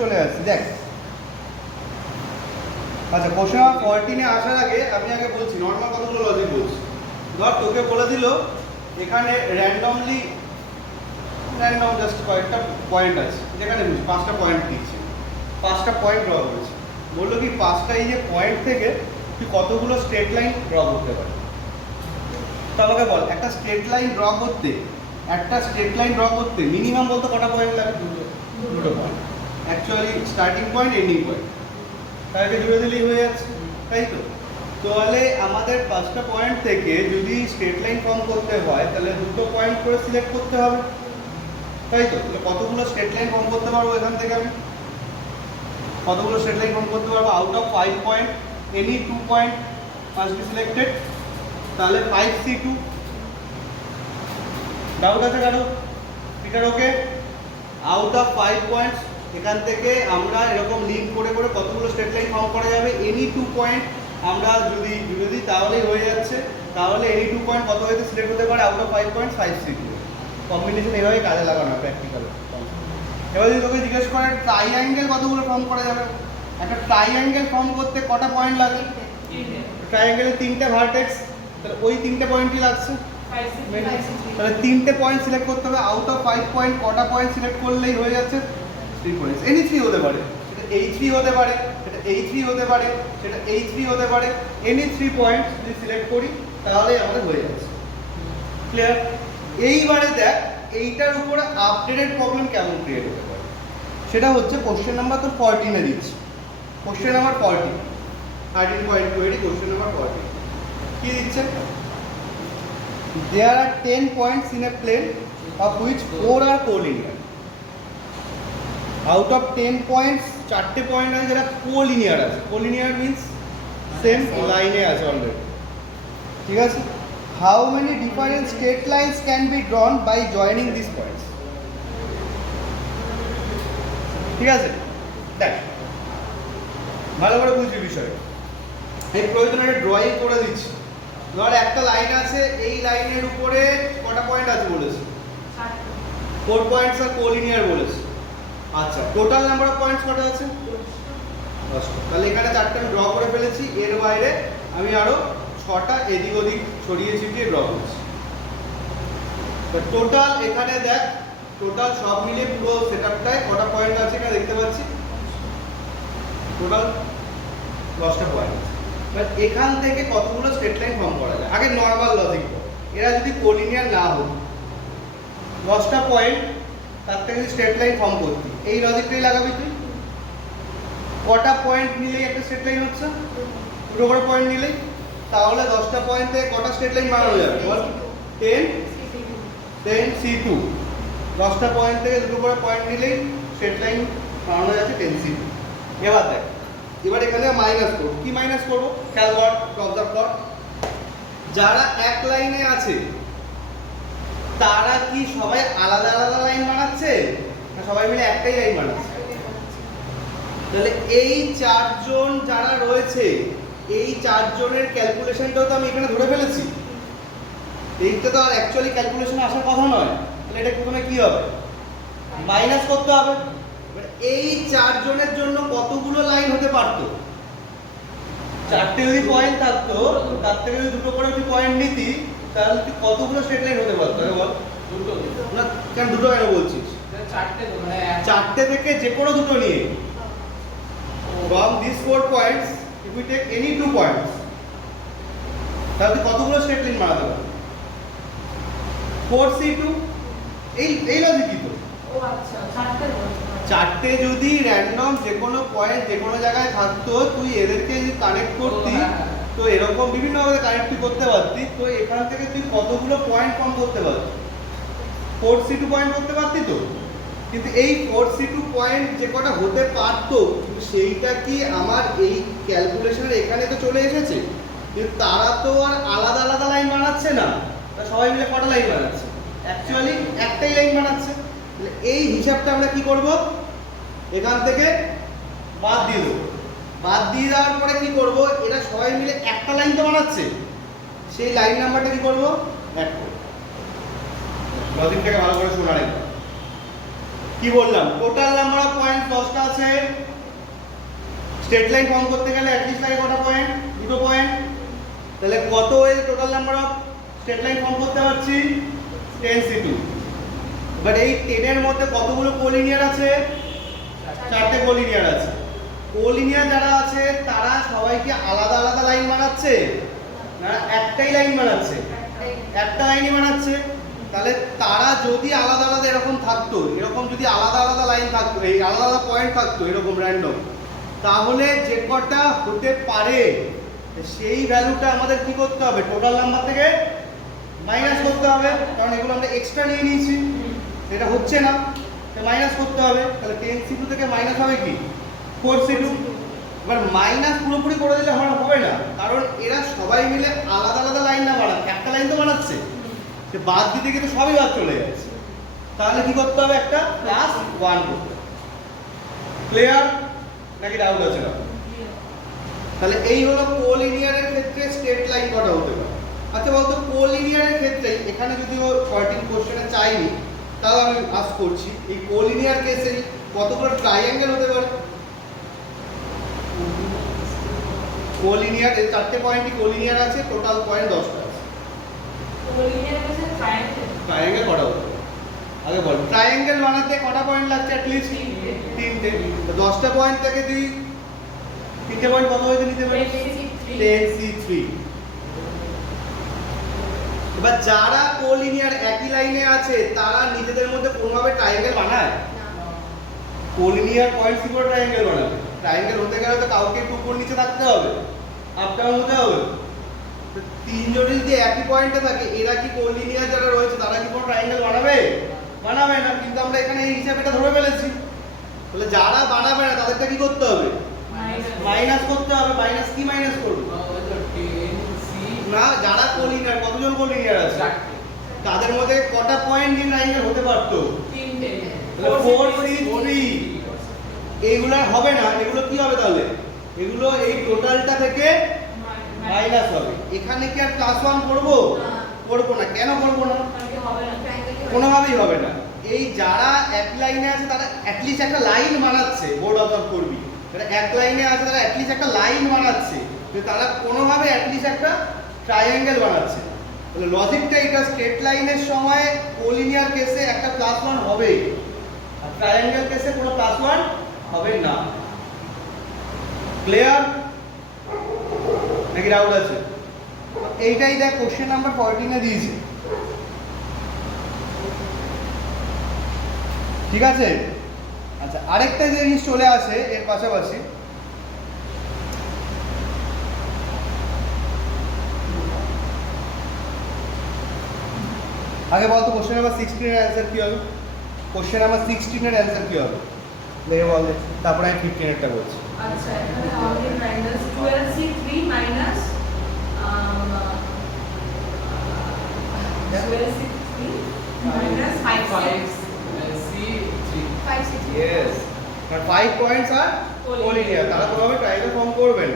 চলে আসছি। দেখ আচ্ছা, কোশ্চেন নাম্বার 14 এ আসার আগে আমি আগে বলছি নর্মাল কতগুলো লজিক বলছি। ধর তোকে বলে দিল এখানে র্যান্ডম জাস্ট কয়েকটা পয়েন্ট আছে, যেখানে 5টা পয়েন্ট দিচ্ছে, 5টা পয়েন্ট ড্র করেছে। বললো কি 5টা এই যে পয়েন্ট থেকে তুই কতগুলো স্ট্রেট লাইন ড্র করতে পারিস। তো আমাকে বল একটা স্ট্রেট লাইন ড্র করতে মিনিমাম বলতে কটা পয়েন্ট লাগে? দুটো point. Actually starting point, ending point, তাকে জুড়ে দিলেই হয়ে যাচ্ছে, তাই তো? তাহলে আমাদের 5টা পয়েন্ট থেকে যদি স্ট্রেট লাইন ফর্ম করতে হয় তাহলে দুটো পয়েন্ট করে সিলেক্ট করতে হবে, তাই তো? তাহলে কতগুলো স্ট্রেট লাইন ফর্ম করতে পারবো এখান থেকে? আমি কতগুলো স্ট্রেট লাইন ফর্ম করতে পারবো? Out of 5 point any 2 point must be selected, তাহলে 5C2। ডাউট আছে কারো? এটা ওকে? আউট অফ 5 পয়েন্টস এখান থেকে আমরা এরকম লিঙ্ক করে করে কতগুলো স্ট্রেট লাইন ফর্ম করা যাবে? এনি 2 পয়েন্ট আমরা যদি দিই তাহলেই হয়ে যাচ্ছে। তাহলে এনি 2 পয়েন্ট কত হয়তো সিলেক্ট হতে পারে? Out of 5 point 5C2। Combination এইভাবে কাজে লাগানো হয় প্র্যাকটিক্যালে। এবার যদি তোকে জিজ্ঞেস করে ট্রাইঅ্যাঙ্গেল কতগুলো ফর্ম করা যাবে, একটা ট্রাইঅ্যাঙ্গেল ফর্ম করতে কটা পয়েন্ট লাগে? ট্রাইঅ্যাঙ্গেলের 3টে ভার্টেক্স, তাহলে ওই 3টে পয়েন্টই লাগছে। তাহলে 3টে পয়েন্ট সিলেক্ট করতে হবে। আউট অফ 5 পয়েন্ট কটা পয়েন্ট সিলেক্ট করলেই হয়ে যাচ্ছে? 3 পয়েন্টস। এনি 3 হতে পারে, সেটা H3 হতে পারে, সেটা H3 হতে পারে, সেটা H3 হতে পারে। এনি 3 পয়েন্ট যদি সিলেক্ট করি তাহলে আমাদের হয়ে যাচ্ছে। ক্লিয়ার? এইবারে দেখ এইটার উপরে আপডেটেড প্রবলেম কেমন ক্রিয়েট হতে পারে, সেটা হচ্ছে কোশ্চেন নাম্বার তোর 14 এ দিচ্ছি। কোশ্চেন নাম্বার 14, 13.20, কোশ্চেন নাম্বার 14 কি দিচ্ছে? There are 10 points in a plane of which 4 are collinear. Out of 10 points 4টে point আছে যেটা কোলিনিয়ার আছে। কোলিনিয়ার মিন্স সেম লাইনে আছে অলরেডি, ঠিক আছে? How many different straight lines can be drawn by joining these points? ঠিক আছে, দেখ ভালো করে বুঝবি বিষয়। এই প্রয়োজনে একটা ড্রয়িং করে দিচ্ছি। ধর একটা লাইন আছে, এই লাইনের উপরে কটা পয়েন্ট আছে বলেছে? 4 পয়েন্টস আর কোলিনিয়ার বলেছে। আচ্ছা, টোটাল নাম্বার অফ পয়েন্টস কটা আছে? 10টা। তাহলে এখানে 4টে আমি ড্র করে ফেলেছি, এর বাইরে আমি আরো 6টা এদিক ওদিক ছড়িয়ে ছিটিয়ে ড্র করছি। তো টোটাল এখানে দেখ, টোটাল সব মিলে পুরো সেটআপটায় কটা পয়েন্ট আছে এখানে দেখতে পাচ্ছি? টোটাল 10টা পয়েন্ট আছে। এখান থেকে কতগুলো স্ট্রেট লাইন ফর্ম করা যায়? আগে নর্মাল লজিক, এরা যদি কোলিনিয়ার না হতো, 10টা পয়েন্ট তার থেকে যদি স্ট্রেট লাইন ফর্ম করতি, এই লজিকটাই লাগাবি তুই। কটা পয়েন্ট নিলেই একটা স্ট্রেট লাইন হচ্ছে? দুটো করে পয়েন্ট নিলেই। তাহলে 10টা পয়েন্ট থেকে কটা স্ট্রেট লাইন বানানো যাবে? 10C2। 10টা পয়েন্ট থেকে দুটো করে পয়েন্ট নিলেই স্ট্রেট লাইন বানানো যাচ্ছে 10C2। এবার দেখ, এবার এখানে মাইনাস করব। কি মাইনাস করব? খেয়াল কর, অবজার্ভ কর। যারা এক লাইনে আছে তারা কি সবাই আলাদা আলাদা লাইন বানাচ্ছে না সবাই মিলে একটাই লাইন বানাচ্ছে? তাহলে এই 4 জন যারা রয়েছে, এই 4 জনের ক্যালকুলেশনটাও তো আমি এখানে ধরে ফেলেছি। এইটা তো আর অ্যাকচুয়ালি ক্যালকুলেশন আসার কথা নয়। তাহলে এটা প্রথমে কি হবে? মাইনাস করতে হবে। এই 4 জনের জন্য কতগুলো লাইন হতে পারতো? 4টে যদি পয়েন্ট থাকতো, তার থেকে যদি দুটো করে যদি পয়েন্ট নিতি, তাহলে তুই কতগুলো স্ট্রেট লাইন হতে পারতো? বল। দুটো না, কেন দুটো কেন বলছিস? 4টে থেকে যে কোনো দুটো নিয়ে, from these 4 points if we take any 2 points, তাহলে তুই কতগুলো স্ট্রেট লাইন বানাতে পারবি? 4C2। এই লজিকই তো। ও আচ্ছা, 4টে যদি র্যান্ডম যে কোনো পয়েন্ট যে কোনো জায়গায় থাকতো, তুই এদেরকে যদি কানেক্ট করতি, তো এরকম বিভিন্নভাবে কানেক্ট করতে পারতি, তো এখান থেকে তুই কতগুলো পয়েন্ট ফর্ম করতে পারতি? 4C2 পয়েন্ট করতে পারতি তো। কিন্তু এই 4C2 পয়েন্ট যে কটা হতে পারতো, কিন্তু সেইটা কি আমার এই ক্যালকুলেশনের এখানে তো চলে এসেছে, কিন্তু তারা তো আর আলাদা আলাদা লাইন বানাচ্ছে না। তা সবাই মিলে কটা লাইন বানাচ্ছে? অ্যাকচুয়ালি একটাই লাইন বানাচ্ছে। এই হিসাবটা আমরা কি করব? এখান থেকে বাদ দিয়ে দেবো। বাদ দিয়ে দেওয়ার পরে কি করব? এরা সবাই মিলে একটা লাইন তো বানাচ্ছে, সেই লাইন নাম্বারটা কি করব? অ্যাড করব। লজিকটাকে ভালো করে শোনা রাখবে। কি বললাম? টোটাল নাম্বার অফ পয়েন্ট 10টা আছে, স্ট্রেট লাইন ফর্ম করতে গেলে অ্যাটলিস্ট লাগে কটা পয়েন্ট? দুটো পয়েন্ট। তাহলে কত এর total number of straight line form করতে পারছি? 10c2। বাট এই 10 এর মধ্যে কতগুলো কোলিনিয়ার আছে? 4টে কোলিনিয়ার আছে। কোলিনিয়ার যারা আছে তারা সবাই কি আলাদা আলাদা লাইন বানাচ্ছে না একটাই লাইন বানাচ্ছে? একটা লাইনই বানাচ্ছে। তাহলে তারা যদি আলাদা আলাদা এরকম থাকতো, এরকম যদি আলাদা আলাদা লাইন থাকতো, এই আলাদা আলাদা পয়েন্ট থাকতো এরকম র্যান্ডম, তাহলে যে কটা হতে পারে সেই ভ্যালুটা আমাদের কি করতে হবে? টোটাল নাম্বার থেকে মাইনাস করতে হবে, কারণ এগুলো আমরা এক্সট্রা নিয়ে নিয়েছি, এটা হচ্ছে না, মাইনাস করতে হবে। তাহলে 10c2 থেকে মাইনাস হবে কি? 4c2। এবার মাইনাস পুরোপুরি করে দিলে হবে না, কারণ এরা সবাই মিলে আলাদা আলাদা লাইন না বানাচ্ছে, একটা লাইন তো বানাচ্ছে, সে বাদ দিতে গিয়ে তো সবই বাদ চলে যাচ্ছে। তাহলে কি করতে হবে? একটা প্লাস 1 করতে হবে। ক্লিয়ার নাকি ডাউট আছে না? তাহলে এই হলো কোলিনিয়ারের ক্ষেত্রে স্ট্রেট লাইন কটা হতে পারে। আচ্ছা বলতো কোলিনিয়ারের ক্ষেত্রে এখানে যদি ও 14 কোশ্চেনে চাইনি, তাহলে আমি আস করছি এই কোলিনিয়ার কেসে কতগুলো ট্রায়াঙ্গেল হতে পারে? কোলিনিয়ার এই 4টে পয়েন্টই কোলিনিয়ার আছে, টোটাল পয়েন্ট 10টা আছে। কোলিনিয়ার কাছে ট্রায়াঙ্গেল কটা হতে পারে? আগে বল, ট্রায়াঙ্গেল বানাতে কটা পয়েন্ট লাগছে? অ্যাট লিস্ট 3টে। 10টা পয়েন্ট থেকে তুই 3টে পয়েন্ট কত হইতে নিতে পারিস? 10c3। এবার যারা কোলিনিয়ার একই লাইনে আছে তারা নিজেদের মধ্যে কোনোভাবে ট্রায়াঙ্গেল বানায়? কোলিনিয়ার পয়েন্ট কি করে ট্রায়াঙ্গেল বানাবে? ট্রায়াঙ্গেল হতে গেলে তো কাউকে একটু উপর নিচে থাকতে হবে, আপ ডাউন হতে হবে। তো তিনজন যদি একই পয়েন্টে থাকে, এরা কি কোলিনিয়ার যারা রয়েছে তারা কি কোনো ট্রায়াঙ্গেল বানাবে? বানাবে না। কিন্তু আমরা এখানে এই হিসাবটা ধরে ফেলেছি। তাহলে যারা বানাবে না তাদেরটা কি করতে হবে? মাইনাস করতে হবে। মাইনাস কি মাইনাস করব? না, যারা কোলিনিয়ার, কতজন কোলিনিয়ার আছে? তাদের মধ্যে কটা পয়েন্ট নিয়ে ট্রায়াঙ্গেল হতে পারতো? 3টে। তাহলে 4c3 এইগুলো হবে না। এগুলো কি হবে তাহলে? এগুলো এই টোটালটা থেকে মাইনাস হবে। এখানে কি আর প্লাস 1 করব? করব না। কেন করব না? কোনোভাবেই হবে না। এই যারা এক লাইনে আছে তারা অ্যাটলিস্ট একটা লাইন বানাচ্ছে, বোর্ড অবজার্ভ করবি, যারা এক লাইনে আছে তারা অ্যাটলিস্ট একটা লাইন বানাচ্ছে, যে তারা কোনোভাবে অ্যাটলিস্ট একটা ট্রায়াঙ্গেল বানাচ্ছে। তাহলে লজিকটা এটা, স্ট্রেট লাইনের সময় কোলিনিয়ার কেসে একটা প্লাস 1 হবে, আর ট্রায়াঙ্গেল কেসে কোনো প্লাস 1 হবে না। ক্লিয়ার নাকি ডাউট আছে? এইটাই দেখ কোশ্চেন নাম্বার 14 এ দিয়েছে, ঠিক আছে? আচ্ছা, আরেকটা জিনিস চলে আসে এর পাশাপাশি, আগে বলতো কোশ্চেন নাম্বার 16 এর অ্যান্সার কি হবে? কোশ্চেন নাম্বার 16 এর অ্যান্সার কি হবে দেখে বল, তারপরে আমি 15 এরটা বলছি। আচ্ছা, এখানে আমাদের minus 12c3 minus 12c3 minus 5c3 yes, আর 5 পয়েন্টস আর কোলিনিয়ার, তারা কোনোভাবে ট্রায়াঙ্গেল ফর্ম করবেন।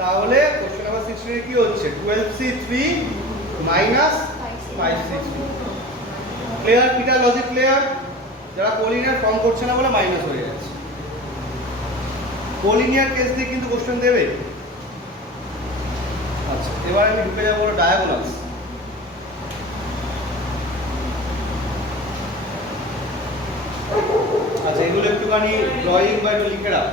তাহলে কোশ্চেন নাম্বার 16 এ কি হচ্ছে? 12c3 minus 5c3। Clear? Peter logic clear? যারা কোলিনিয়ার ফর্ম করছে না বলে মাইনাস হয়ে যাচ্ছে। কোলিনিয়ার কেস দিয়ে কিন্তু কোশ্চেন দেবে। আচ্ছা, এবার আমি ঢুকে যাবো ডায়াগোনালস। আচ্ছা, এগুলো একটুখানি ড্রয়িং বা একটু লিখে রাখ।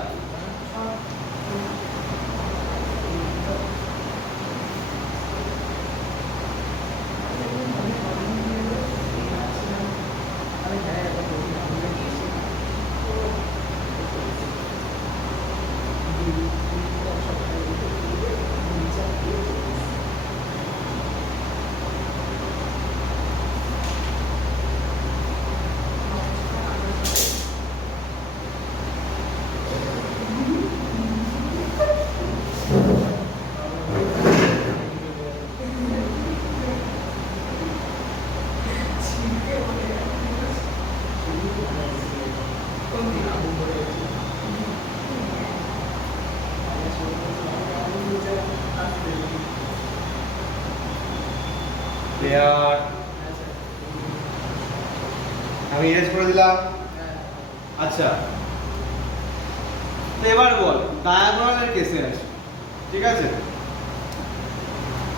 ক্লিয়ার? আমি ইরেজ করে দিলাম। আচ্ছা, তো এবার বল ডায়াগোনালের কেসে আসে, ঠিক আছে?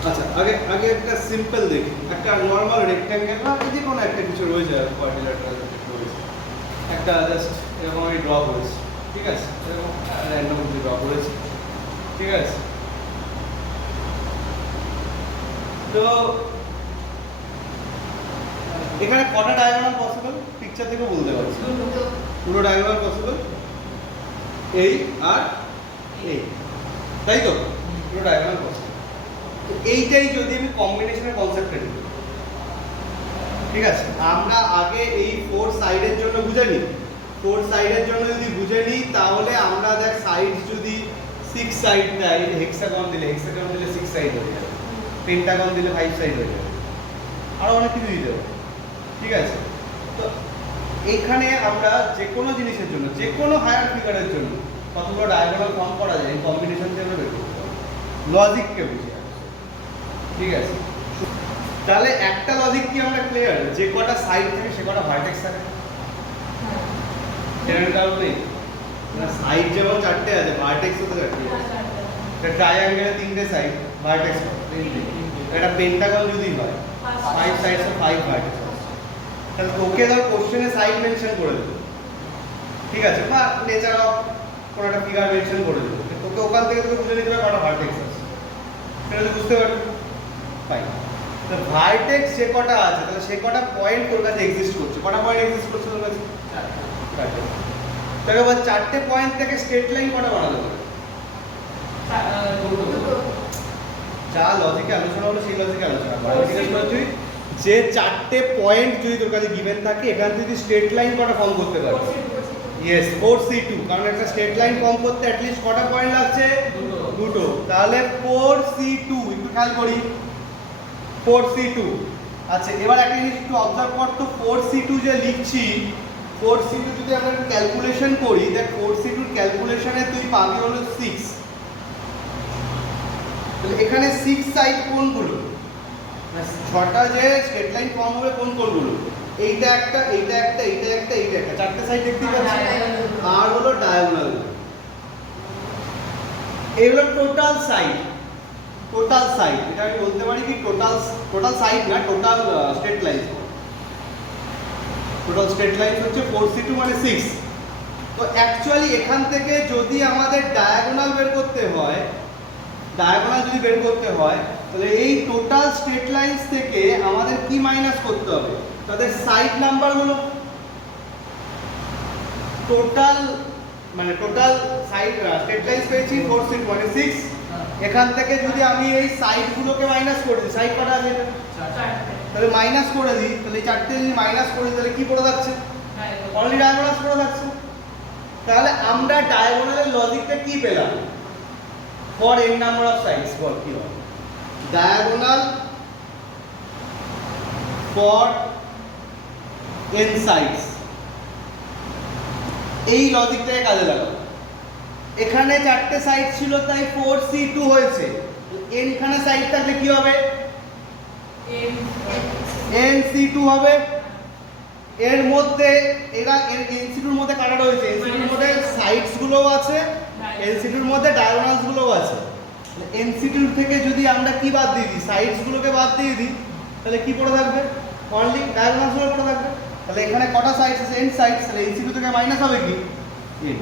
আচ্ছা আগে আগে একটা সিম্পল দেখি, একটা নর্মাল রেক্ট্যাঙ্গেল বা যে কোনো একটা কিছু রয়েছে কোয়াড্রিল্যাটারাল রয়েছে, একটা জাস্ট এরকম আমি ড্র করেছি, ঠিক আছে? এরকম র্যান্ডম ড্র করেছি, ঠিক আছে? তো এখানে কটা ডায়াগোনাল পসিবল পিকচার থেকে বলতে পারছি? পুরো ডায়াগোনাল পসিবল এই আর এই, তাই তো? পুরো ডায়াগোনাল পসিবল। তো এইটাই যদি আমি কম্বিনেশনের কনসেপ্টে নিই, ঠিক আছে? আমরা আগে এই 4 সাইডের জন্য বুঝে নিই। 4 সাইডের জন্য যদি বুঝে নিই তাহলে আমরা দেখ সাইড যদি 6 সাইড দেয়, হেক্সাগন দিলে 6 সাইড হয়ে যাবে, পেন্টাগন দিলে 5 সাইড হয়ে যাবে, আরো অনেক কিছু দিতে হবে, ঠিক আছে? তো এইখানে আমরা যে কোনো জিনিসের জন্য, যে কোনো হায়ার ফিগারের জন্য কতগুলো ডায়াগোনাল ফর্ম করা যায় এই কম্বিনেশন দিয়ে আমরা বের করতে পারবো, লজিককে বুঝে, ঠিক আছে? তাহলে একটা লজিক কি আমরা ক্লিয়ার, যে কটা সাইড থাকে সে কটা ভার্টেক্স থাকে, এর কারণ নেই না? সাইড যেমন 4টে আছে, ভার্টেক্সও তো 4টে আছে। একটা ট্রায়াঙ্গেলে 3টে সাইড, ভার্টেক্স এটা পেন্টাগন যদি হয় 5 সাইডস ও 5 ভার্টেক্স, তাহলে তোকে ধর কোশ্চেনে সাইড মেনশন করে দেবে, ঠিক আছে? বা নেচার অফ কোন একটা ফিগার মেনশন করে দেবে, তোকে ওখান থেকে তোকে বুঝে নিতে হবে কটা ভার্টেক্স আছে, সেটা তুই বুঝতে পারবি। ফাইন, তো ভার্টেক্স যে কটা আছে তাহলে সে কটা পয়েন্ট তোর কাছে এক্সিস্ট করছে, কটা পয়েন্ট এক্সিস্ট করছে তোর কাছে? 4টে। তাহলে এবার 4টে পয়েন্ট থেকে স্ট্রেট লাইন কটা বানাতে পারে? যা লজিকে আলোচনা হলো সেই লজিকে আলোচনা করা, জিজ্ঞেস করছি যে 4টে পয়েন্ট যদি তোর কাছে গিভেন থাকে এখান থেকে স্ট্রেট লাইন কটা ফর্ম করতে পারবে? ইয়েস, 4C2, কারণ একটা স্ট্রেট লাইন ফর্ম করতে অ্যাট লিস্ট কটা পয়েন্ট লাগছে? দুটো। তাহলে 4C2, একটু খেয়াল করি 4C2। আচ্ছা এবার একটা জিনিস একটু অবজার্ভ কর তো, 4C2 যে লিখছি, 4C2 যদি আমরা ক্যালকুলেশন করি, দেখ 4C2 এর ক্যালকুলেশনে তুই পাবি হলো 6। তাহলে এখানে 6 সাইড কোনগুলো? 6টা যে স্ট্রেট লাইন ফর্ম হবে কোনগুলো? এইটা একটা, এইটা একটা, এইটা একটা, এইটা একটা, 4টে সাইড দেখতে পাচ্ছি। আর হলো ডায়াগোনাল, এই হলো টোটাল সাইড। টোটাল সাইড এটা আমি বলতে পারি কি টোটাল সাইড না, total straight line. Total straight line হচ্ছে 4C2 মানে 6। তো অ্যাকচুয়ালি এখান থেকে যদি আমাদের ডায়াগোনাল বের করতে হয়, ডায়াগোনাল যদি বের করতে হয় তাহলে এই টোটাল স্ট্রেট লাইনস থেকে আমাদের কি মাইনাস করতে হবে? তাদের সাইড নাম্বারগুলো, টোটাল মানে টোটাল সাইড স্ট্রেট লাইনস পেয়েছি 4C2 মানে 6। এখান থেকে যদি আমি এই সাইডগুলোকে মাইনাস করে দিই, সাইড কটা আছে এটা? 4টে। তাহলে মাইনাস করে দিই, তাহলে এই 4টে যদি মাইনাস করে দিই তাহলে কি পড়ে যাচ্ছে? অনলি ডায়াগোনালস পড়ে যাচ্ছে। তাহলে আমরা ডায়াগোনালের লজিকটা কি পেলাম? For n number of sides, বল কি হবে? ডায়াগোনাল ফর n সাইডস, এই লজিকটাকে কাজে লাগাবো। এখানে 4টে সাইড ছিল তাই 4C2 হয়েছে, n খানা সাইড থাকলে কি হবে? nC2 হবে। এর মধ্যে এরা nC2 এর মধ্যে কাটা রয়েছে, nC2 এর মধ্যে সাইডস গুলোও আছে, nC2 এর মধ্যে ডায়াগোনালস গুলোও আছে। nC2 থেকে যদি আমরা কি বাদ দিয়ে দিই, সাইডস গুলোকে বাদ দিয়ে দিই, তাহলে কি পড়ে থাকবে? অনলি ডায়াগোনালস গুলো পড়ে থাকবে। তাহলে এখানে কটা সাইডস আছে? n sides. তাহলে nC2 থেকে মাইনাস হবে কি? n।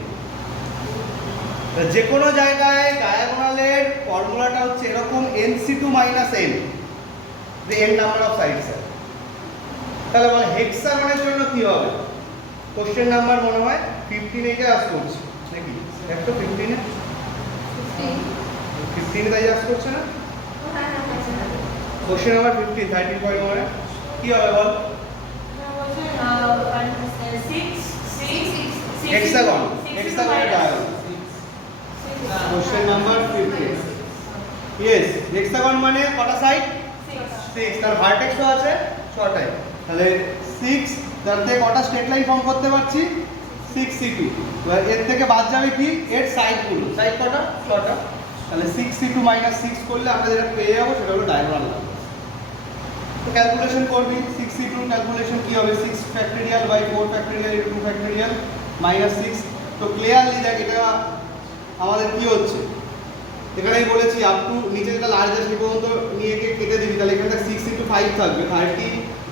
যে কোনো জায়গায় ডায়াগোনালের ফর্মুলাটা হচ্ছে এরকম nC2 মাইনাস n, যে n নাম্বার অফ সাইডস আছে। তাহলে বলে হেক্সাগনের জন্য কি হবে? কোশ্চেন নাম্বার মনে হয় 15 এইটা আস করছে নাকি? দেখো 15 এ 15 তাই আস করছে না? কোশ্চেন নাম্বার 15 13.1 কি হবে বল? হেক্সাগন, হেক্সাগনের diagonal. Question number 15। Yes, hexagon মানে কটা সাইড? 6। তার ভার্টেক্সও আছে 6টাই। তাহলে 6 তার থেকে কটা স্ট্রেট লাইন ফর্ম করতে পারছি? 6C2। এবার এর থেকে বাদ যাবে কি? এর সাইডগুলো। সাইড কটা? 6টা। তাহলে 6C2 মাইনাস 6 করলে আমরা যেটা পেয়ে যাবো সেটা হলো ডায়াগোনাল নাম্বার। তো ক্যালকুলেশন করবি, 6C2 ক্যালকুলেশন কি হবে? 6 factorial by 4 factorial into 2 factorial minus 6। তো ক্লিয়ারলি দেখ এটা আমাদের কি হচ্ছে, এখানে আমি বলেছি আপ টু নিচে যেটা লার্জ আছে সেই পর্যন্ত নিয়ে গিয়ে কেটে দিবি, তাহলে এখানে 6 ইন্টু 5 থাকবে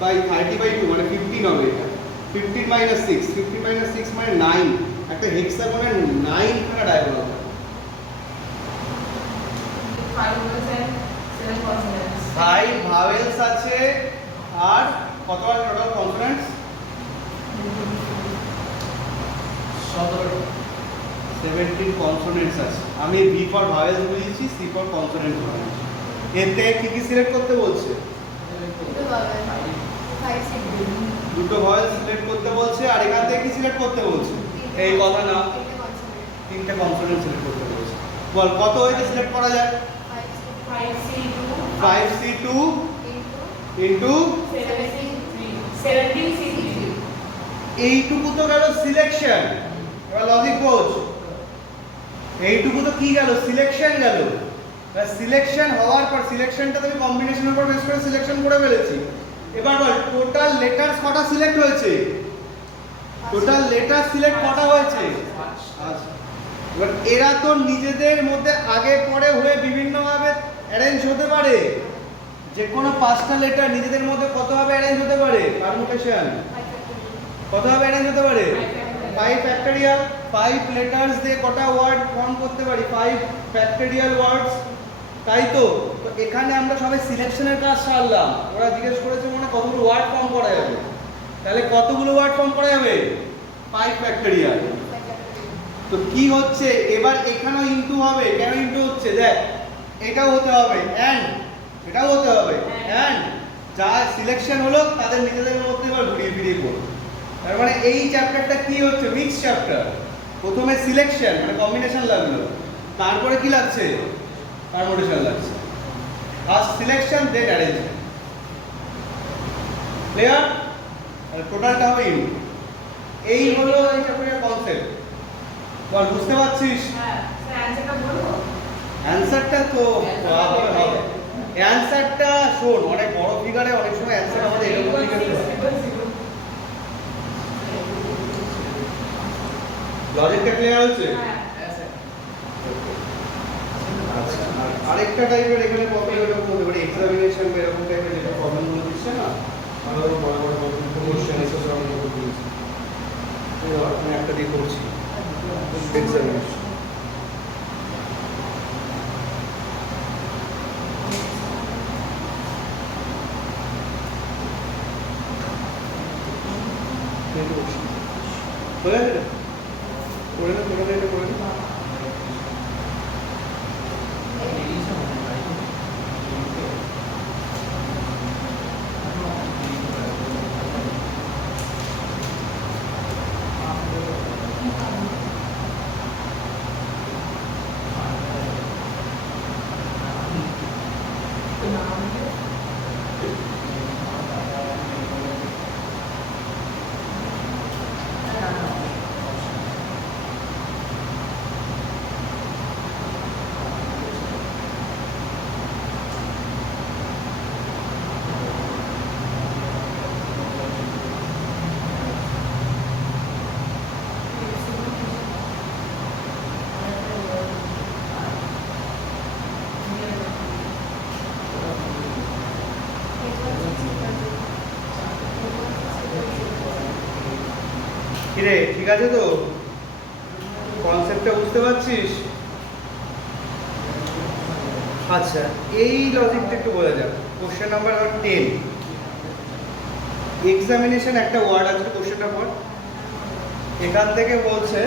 30/2 মানে 15 হবে এটা। 15 মাইনাস 6, 15 মাইনাস 6 মানে 9, একটা হেক্সাগনের 9 খানা ডায়াগোনাল হবে। 5 vowels and 7 consonants. 5 ভাওয়েলস আছে আর কত আর টোটাল কনসোনেন্টস? 17 কনসোনেন্টস আছে। আমি ভি ফর ভাওয়েলস বুঝিয়েছি, সি ফর কনসোনেন্ট বুঝিয়েছি। এতে কি কি সিলেক্ট করতে বলছে? দুটো ভাওয়েল সিলেক্ট করতে বলছে, আর এখান থেকে কি সিলেক্ট করতে বলছে? এই কথা না, তিনটে কনসোনেন্ট সিলেক্ট করতে বলছে। বল কত হইতে সিলেক্ট করা যায়? 5C2 5C2 ইন্টু 17C3 এইটুকু তো গেল সিলেকশন। এবার লজিক বোঝ, এইটুকু তো কি গেল? সিলেকশন গেল। সিলেকশন হওয়ার পর সিলেকশনটা তুমি কম্বিনেশনের উপর বেস করে সিলেকশন করে ফেলেছি। এবার বল টোটাল লেটারস কটা সিলেক্ট হয়েছে? টোটাল লেটার সিলেক্ট কটা হয়েছে? আচ্ছা, এবার এরা তো নিজেদের মধ্যে আগে পরে হয়ে বিভিন্নভাবে অ্যারেঞ্জ হতে পারে। যে কোনো 5টা লেটার নিজেদের মধ্যে কতভাবে অ্যারেঞ্জ হতে পারে? পারমুটেশন কতভাবে অ্যারেঞ্জ হতে পারে? 5 ফ্যাক্টরিয়াল। 5 লেটার্স দিয়ে কটা ওয়ার্ড ফর্ম করতে পারি? 5 ফ্যাক্টরিয়াল ওয়ার্ডস, তাই তো। তো এখানে আমরা সবাই সিলেকশনের কাজ সারলাম। ওরা জিজ্ঞেস করেছে মানে কতগুলো ওয়ার্ড ফর্ম করা যাবে, তাহলে কতগুলো ওয়ার্ড ফর্ম করা যাবে? 5 ফ্যাক্টরিয়াল। তো কি হচ্ছে এবার? এখানেও ইনটু হবে। কেন ইনটু হচ্ছে? দেখ, এটাও হতে হবে এন্ড এটাও হতে হবে এন্ড যা সিলেকশন হলো তাদের নিজেদের মধ্যে এবার ঘুরিয়ে ফিরিয়ে পড়ো। তার মানে এই চ্যাপ্টারটা কি হচ্ছে? Mix chapter. প্রথমে সিলেকশন মানে কম্বিনেশন লাগলো, তারপরে কি লাগছে? পারমুটেশন লাগছে। ফার্স্ট সিলেকশন দেন অ্যারেঞ্জমেন্ট। ক্লিয়ার? আর টোটালটা হবে ইউ। এই হলো এই চ্যাপ্টারের কনসেপ্ট। বল বুঝতে পারছিস? হ্যাঁ স্যার অ্যানসারটা বলবো? অ্যানসারটা তো হবে। অ্যানসারটা শোন, অনেক বড় ফিগারে অনেক সময় অ্যানসার আমাদের এরকম ফিগারে লজিকটা ক্লিয়ার হচ্ছে? হ্যাঁ আচ্ছা, আর আরেকটা টাইপের এখানে প্রবলেম এরকম হতে পারে, এক্সামিনেশন বা এরকম টাইপের যেটা প্রবলেমগুলো দিচ্ছে না, আরো বড় বড় কোশ্চেন এসে সব আমি করে দিয়েছি। আমি একটা দিয়ে করছি এক্সামিনেশন। হয়ে গেছে? করে না, করে না, এটা করে না। কিরে ঠিক আছে তো? কনসেপ্টটা বুঝতে পারছিস? আচ্ছা, এই লজিকটা একটু বোঝা যাক। কোশ্চেন নাম্বার 10, এক্সামিনেশন একটা ওয়ার্ড আছে, কোশ্চেনটা পড়। এখান থেকে বলছে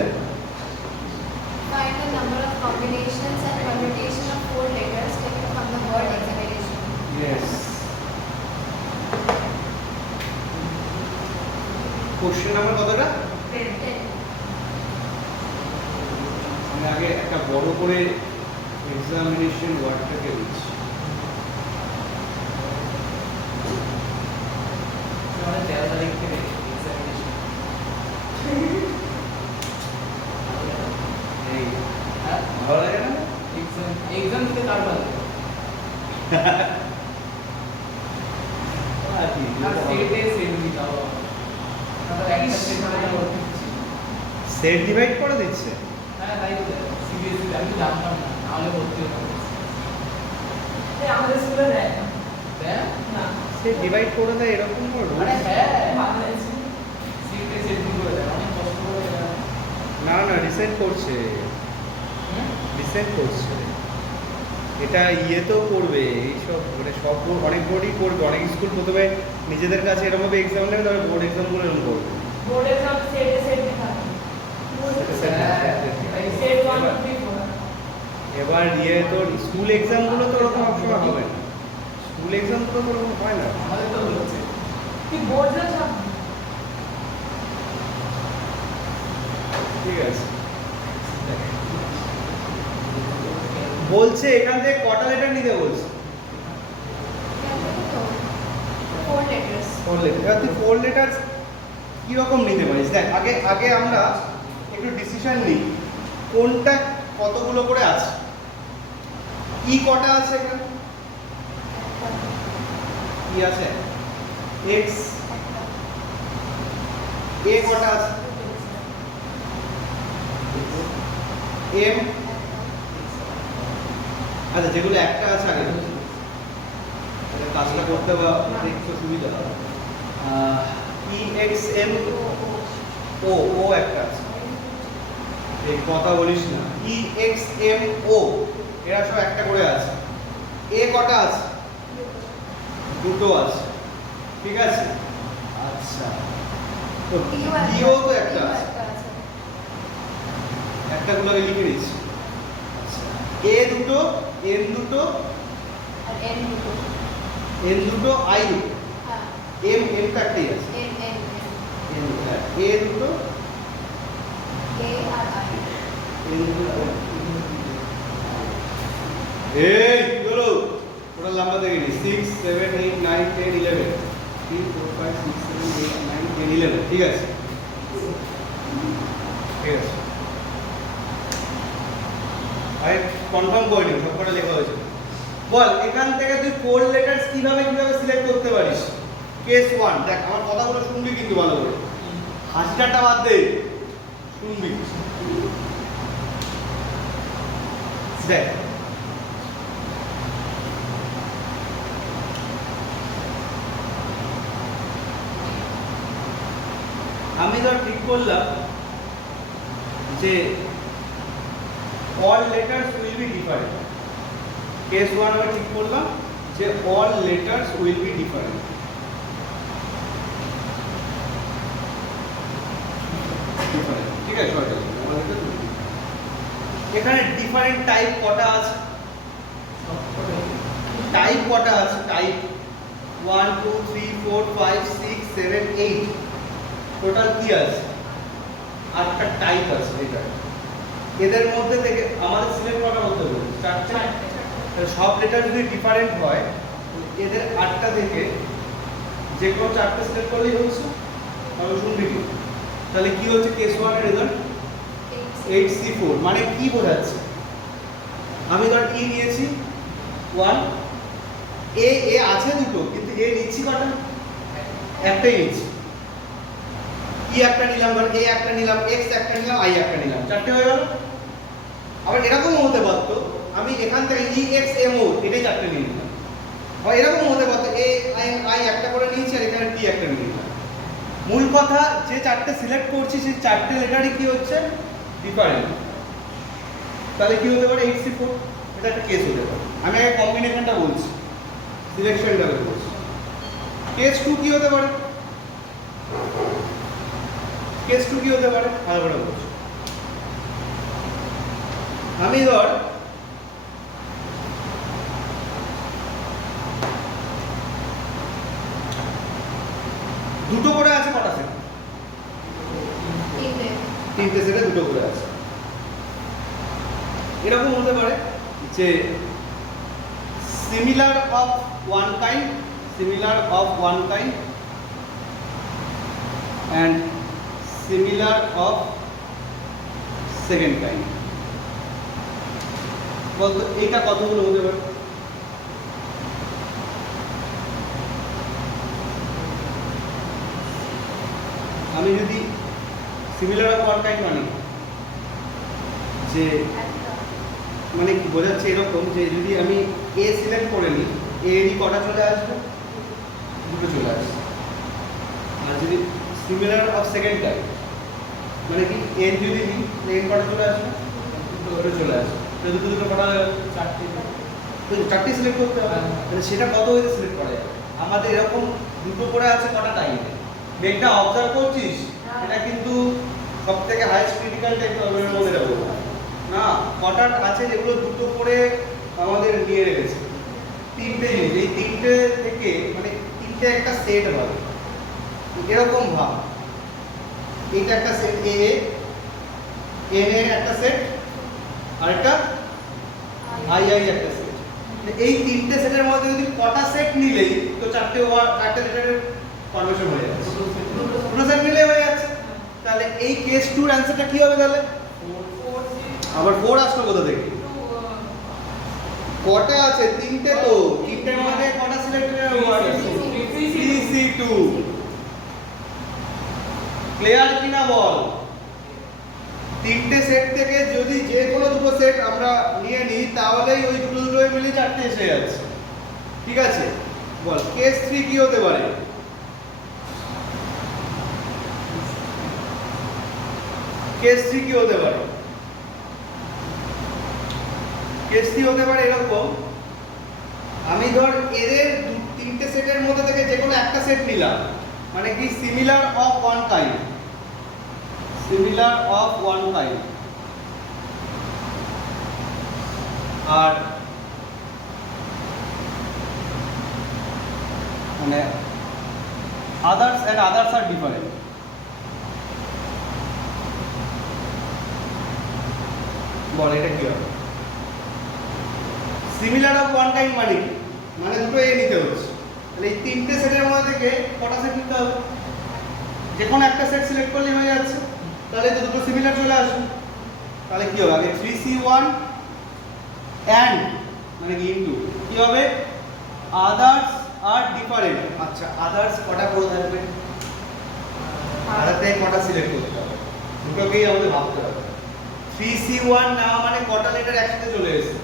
Find the number of combinations and permutation of 4 letters taken from the word examination. Yes. Question number কতটা? 10 10. আমি আগে একটা বড় করে এক্সামিনেশন ওয়ার্ডটাকে দিচ্ছি। আমাদের 13 তারিখ থেকে এক্সামিনেশন। এই হ্যাঁ, ভালো লাগে না? এক্সাম দিতে কার ভালো লাগে? আর কি? আর সেটে সেট দিতে হবে। তারপর একটা সেট মানে ভর্তি হচ্ছে। সেট ডিভাইড করে দিচ্ছে। হ্যাঁ, তাই তো সিবিএসই আমি তো জানতাম না, নাহলে ভর্তি হতাম। আমাদের স্কুলে দেয় না। দেখ, না। সে ডিভাইড করে দেয় এরকম করবো আরে হ্যাঁ, ভালো হয়েছে। সিটে সেটিং করে দেয়, অনেক কষ্ট করে দেয়। না না রিসেন্ট করছে রিসেন্ট করছে এটা ইয়েতেও করবে এইসব মানে সব অনেক বোর্ডই করবে অনেক স্কুল প্রথমে নিজেদের কাছে এরকমভাবে এক্সাম নেবে তারপরে বোর্ড এক্সামগুলো এরকম করবে বোর্ড এক্সাম সেটে থাকে। সেট 1 2 3 4। এবার ইয়ে তোর স্কুল এক্সামগুলো তো ওরকম সবসময় হবে না স্কুল এক্সামগুলো তো ওরকম হয় না আমাদের তো হচ্ছে। কি বোর্ড যা ছাপ। ঠিক আছে বলছে এখান থেকে কটা লেটার নিতে বলছে Four letters. 4 লেটার এবার তুই 4 লেটার কীরকম নিতে পারিস দেখ আগে আগে আমরা একটু ডিসিশন নিই কোনটা কতগুলো করে আছে ই কটা আছে এখানে ই আছে এক্স এ কটা আছে এম আচ্ছা যেগুলো একটা আছে আগে তাহলে কাজটা করতে বা দেখতে সুবিধা হবে ই এক্স এম ও ও একটা আছে এই কথা বলিস না ই এক্স এম ও এরা সব একটা করে আছে এ কটা আছে দুটো আছে ঠিক আছে আচ্ছা তো ডিও তো একটা আছে একটা গুলোকে লিখে দিচ্ছি এ দুটো এন দুটো আর N দুটো। এন দুটো আই দুটো হ্যাঁ, এম এম কাটতেই আছে N, N, N. এন দুটো এ দুটো A আর I. এন দুটো এই কি হলো ওটা লম্বা দেখে নি 6 7 8 9 10 11 3 4 5 6 7 8 9 10 11 ঠিক আছে ঠিক আছে আই কনফার্ম করে নিন সব কটা লেখা হয়েছে বল এখান থেকে তুই 4 লেটারস কিভাবে সিলেক্ট করতে পারিস কেস 1 দেখ আমার কথাগুলো শুনবি কিন্তু ভালো করে হাসিটা বাদ দে শুনবি দেখ আমি ধর ঠিক করলাম যে all letters will be different case 1 আমি ঠিক করলাম যে all letters will be different ঠিক আছে এখানে ডিফারেন্ট টাইপ কটা আছে টাইপ কটা আছে টাইপ 1 2 3 4 5 6 7 8 টোটাল কি আছে 8টা টাইপ আছে এটা এদের মধ্যে থেকে আমাদের সিলেক্ট করার মধ্যে বলছি চারটে সব লেটার যদি ডিফারেন্ট হয় এদের 8টা থেকে যে কোনো চারটে সিলেক্ট করলেই হচ্ছে তাহলে শুনবি কি তাহলে কি হচ্ছে কেস 1 এর রেজাল্ট 8C4 মানে কি বোঝাচ্ছে আমি ধর ই নিয়েছি 1 এ এ আছে দুটো কিন্তু এ নিচ্ছি কটা একটাই নিচ্ছি ই একটা নিলাম ধর এ একটা নিলাম এক্স একটা নিলাম আই একটা নিলাম চারটে হয়ে গেল আবার এরকমও হতে পারতো আমি এখান থেকে ই এক্স এম ও এটাই চারটে নিয়ে নিলাম আবার এরকম হতে পারতো এ আই আই একটা করে নিয়েছি আর এখানে টি একটা নিয়ে নিলাম মূল কথা যে চারটে সিলেক্ট করছি সেই চারটে লেটারই কি হচ্ছে ডিফারেন্ট তাহলে কি হতে পারে 8C4 এটা একটা কেস হতে পারে আমি আগে কম্বিনেশনটা বলছি সিলেকশনটা বলছি কেস 2 কি হতে পারে কেস 2 কি হতে পারে ভালো করে বলছি আমি ধর দুটো করে আছে কটা সেট তিনটে সেটে দুটো করে আছে এরকম হতে পারে যে similar of one kind and similar of second kind বলতো এইটা কতগুলো হতে পারে আমি যদি সিমিলার অফ ওয়ান কাইন্ড মানি যে মানে কি বোঝাচ্ছে এরকম যে যদি আমি এ সিলেক্ট করে নিই এরই কটা চলে আসবে, দুটো চলে আসবে। আর যদি সিমিলার অফ সেকেন্ড টাইপ মানে কি এন যদি নিই এন কটা চলে আসবে, দুটো চলে আসবে। দুটো দুটো কটা হয়ে গেল, চারটে চারটি সিলেক্ট করতে হবে। মানে সেটা কত হয়েছে সিলেক্ট করা যায়। আমাদের এরকম দুটো করে আছে কটা টাইমে, মেঘটা অবজার্ভ করছিস, এটা কিন্তু সব থেকে হাইস্ট ক্রিটিক্যাল টাইপের মধ্যে যাবো না, কটা আছে যেগুলো দুটো করে আমাদের নিয়ে রেখেছে। তিনটে জিনিস, এই তিনটে থেকে মানে তিনটে একটা সেট হবে এরকম ভাব। এইটা একটা সেট এ, এন এর একটা সেট, আর একটা আই আই একটা সেট। এই তিনটে সেটের মধ্যে যদি কটা সেট নিলেই তো চারটে লেটারের ফরমেশন হয়ে যাচ্ছে, দুটো সেট নিলেই হয়ে যাচ্ছে। তাহলে এই কেস 2 এর অ্যানসারটা কি হবে তাহলে? আবার 4 আসলো কোথা থেকে? কটা আছে? তিনটে তো, তিনটের মধ্যে কটা সিলেক্ট হবে? 3C2। ক্লিয়ার কিনা বল? তিনটে সেট থেকে যদি যে কোনো দুটো সেট আমরা নিয়ে নিই তাহলেই ওই দুটো দুটোই মিলে চারটে এসে যাচ্ছে। ঠিক আছে, বল কেস 3 কি হতে পারে? কেস 3 কি হতে পারে? কেস 3 হতে পারে এরকম, আমি ধর এদের তিনটে সেটের মধ্যে থেকে যে কোনো একটা সেট নিলাম, মানে কি similar of one kind, similar of one kind, আর মানে others and others are different। বল এটা কি হবে? সিমিলার অফ ওয়ান কাইন্ড মানে কি? মানে দুটো এ নিতে হচ্ছে। তাহলে এই তিনটে সেটের মধ্যে থেকে কটা সেট নিতে হবে? যে কোনো একটা সেট সিলেক্ট করলে হয়ে যাচ্ছে। তাহলে তো দুটো সিমিলার চলে আসবে। তাহলে কি হবে? আগে 3C1 and মানে কি ইনটু কি হবে? আদার্স আর ডিফারেন্ট। আচ্ছা, আদার্স কটা করে থাকবে? আদার থেকে কটা সিলেক্ট করতে হবে? দুটোকেই আমাদের ভাবতে হবে। 3C1 না মানে কটা লেটার একসাথে চলে এসেছে?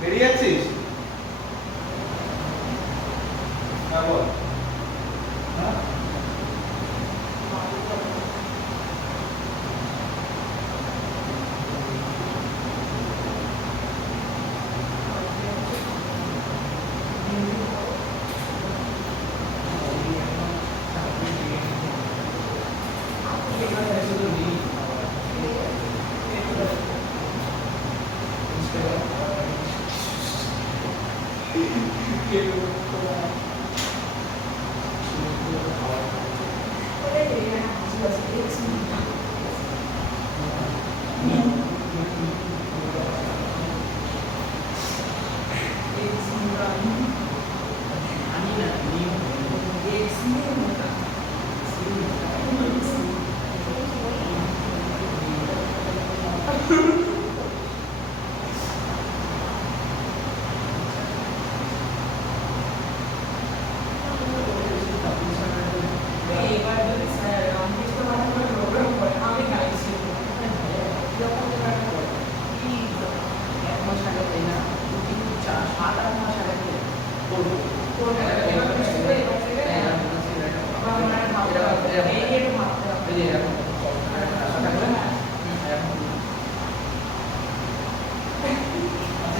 বেরিয়ে যাচ্ছিস? হ্যাঁ বল। হ্যাঁ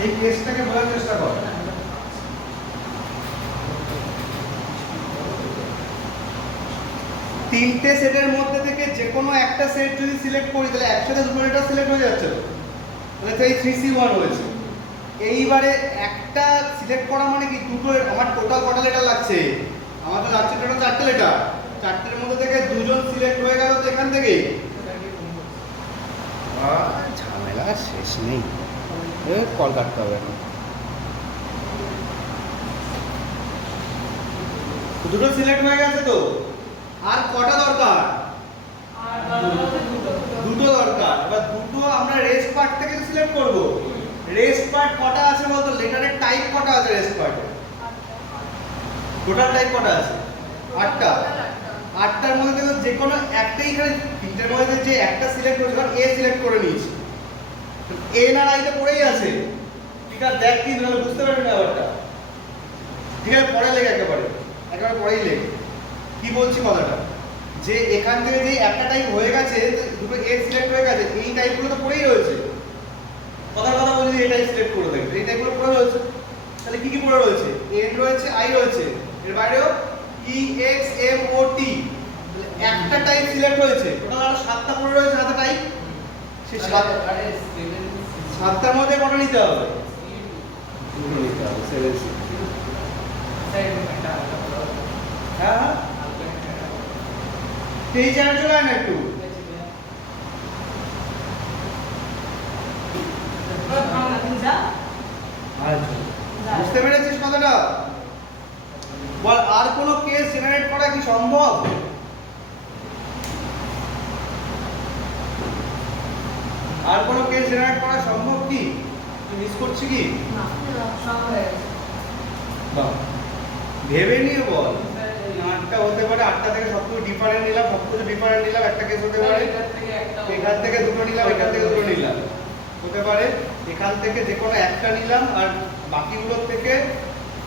এই কেসটাকে বোঝার চেষ্টা কর। তিনটে সেটের মধ্যে থেকে যে কোনো একটা সেট যদি সিলেক্ট করি তাহলে একসাথে দুটো লেটার সিলেক্ট হয়ে যাচ্ছে তো। তাহলে তো এই 3C1 হয়েছে। এইবারে একটা সিলেক্ট করা মানে কি দুটো, আমার টোটাল কটা লেটার লাগছে? আমার তো লাগছে টোটাল চারটে লেটার। চারটের মধ্যে থেকে দুজন সিলেক্ট হয়ে গেল তো এখান থেকেই। ঝামেলা শেষ নেই, কল কাটতে হবে না। দুটো সিলেক্ট হয়ে গেছে তো, আর কটা দরকার? দুটো দরকার। এবার দুটো আমরা রেস্ট পার্ট থেকে সিলেক্ট করব। রেস্ট পার্ট কটা আছে বলতো? লেটারের টাইপ কটা আছে রেস্ট পার্টে? টোটাল টাইপ কটা আছে? 8টা। 8টার মধ্যে দেখো যে কোনো একটাই, এখানে তিনটের মধ্যে যে একটা সিলেক্ট করেছি, ধর এ সিলেক্ট করে নিয়েছি, এন আর আই তে পড়েই আছে। ঠিক আছে, দেখ কি তাহলে বুঝতে পারবি না ব্যাপারটা। ঠিক আছে, পরে লেগে একেবারে পরেই লেগে। কি বলছি কথাটা, যে এখান থেকে যে একটা টাইপ হয়ে গেছে, দুটো এ সিলেক্ট হয়ে গেছে, এই টাইপগুলো তো পড়েই রয়েছে। কথার কথা বলি, এই টাইপ সিলেক্ট করে দেবে, এই টাইপগুলো পড়ে রয়েছে। তাহলে কি কি পড়ে রয়েছে? এন রয়েছে, আই রয়েছে, এর বাইরেও ই এক্স এম ও টি, একটা টাইপ সিলেক্ট হয়েছে। টোটাল আরো 7টা পড়ে রয়েছে হাতে টাইপ। সেই আরে 7টার মধ্যে কটা নিতে হবে? দুটো নিতে হবে, 7 সি। হ্যাঁ হ্যাঁ, এই চ্যানেল চলে আয় না একটু। আচ্ছা, বুঝতে পেরেছিস কথাটা? বল, আর কোনো কেস জেনারেট করা কি সম্ভব? আর কোনো কেস জেনারেট করা সম্ভব কি? তুই মিস করছিস কি? বাহ, ভেবে নিয়ে বল। 8টা হতে পারে, 8টা থেকে সবকিছু ডিফারেন্ট নিলাম, একটা কেস হতে পারে এখান থেকে দুটো নিলাম, এখান থেকে দুটো নিলাম, হতে পারে এখান থেকে যে কোনো একটা নিলাম আর বাকিগুলোর থেকে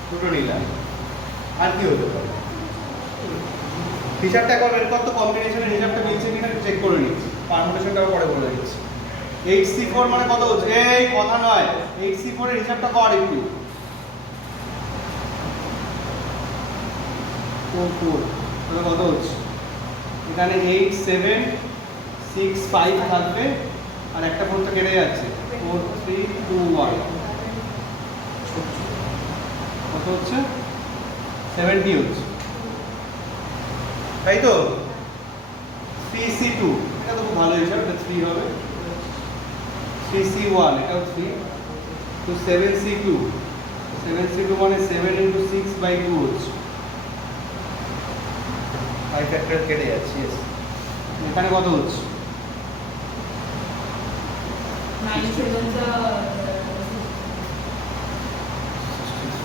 দুটো নিলাম। আর কি হতে পারে? হিসাবটা একবার বের কর তো, কম্বিনেশনের হিসাবটা মিলছে কিনা চেক করে নিচ্ছি, পারমুটেশনটাও পরে বলে দিচ্ছি। 8C4 মানে কত হচ্ছে? এই কথা নয়, 8C4 এর হিসাবটা কর একটু। 4 তাহলে কত হচ্ছে? এখানে 8 7 6 5 থাকবে আর একটা 4 তো কেটে যাচ্ছে, 4 3 2 1, কত হচ্ছে? 70 হচ্ছে, তাই তো? 3C2, এটা তো খুব ভালো হিসাব, এটা 3 হবে। 3C1, এটাও 3, তো 7C2 মানে 7 into 6/2 হচ্ছে। 5 ফ্যাক্টর কেটে যাচ্ছে, yes। এখানে কত হচ্ছে?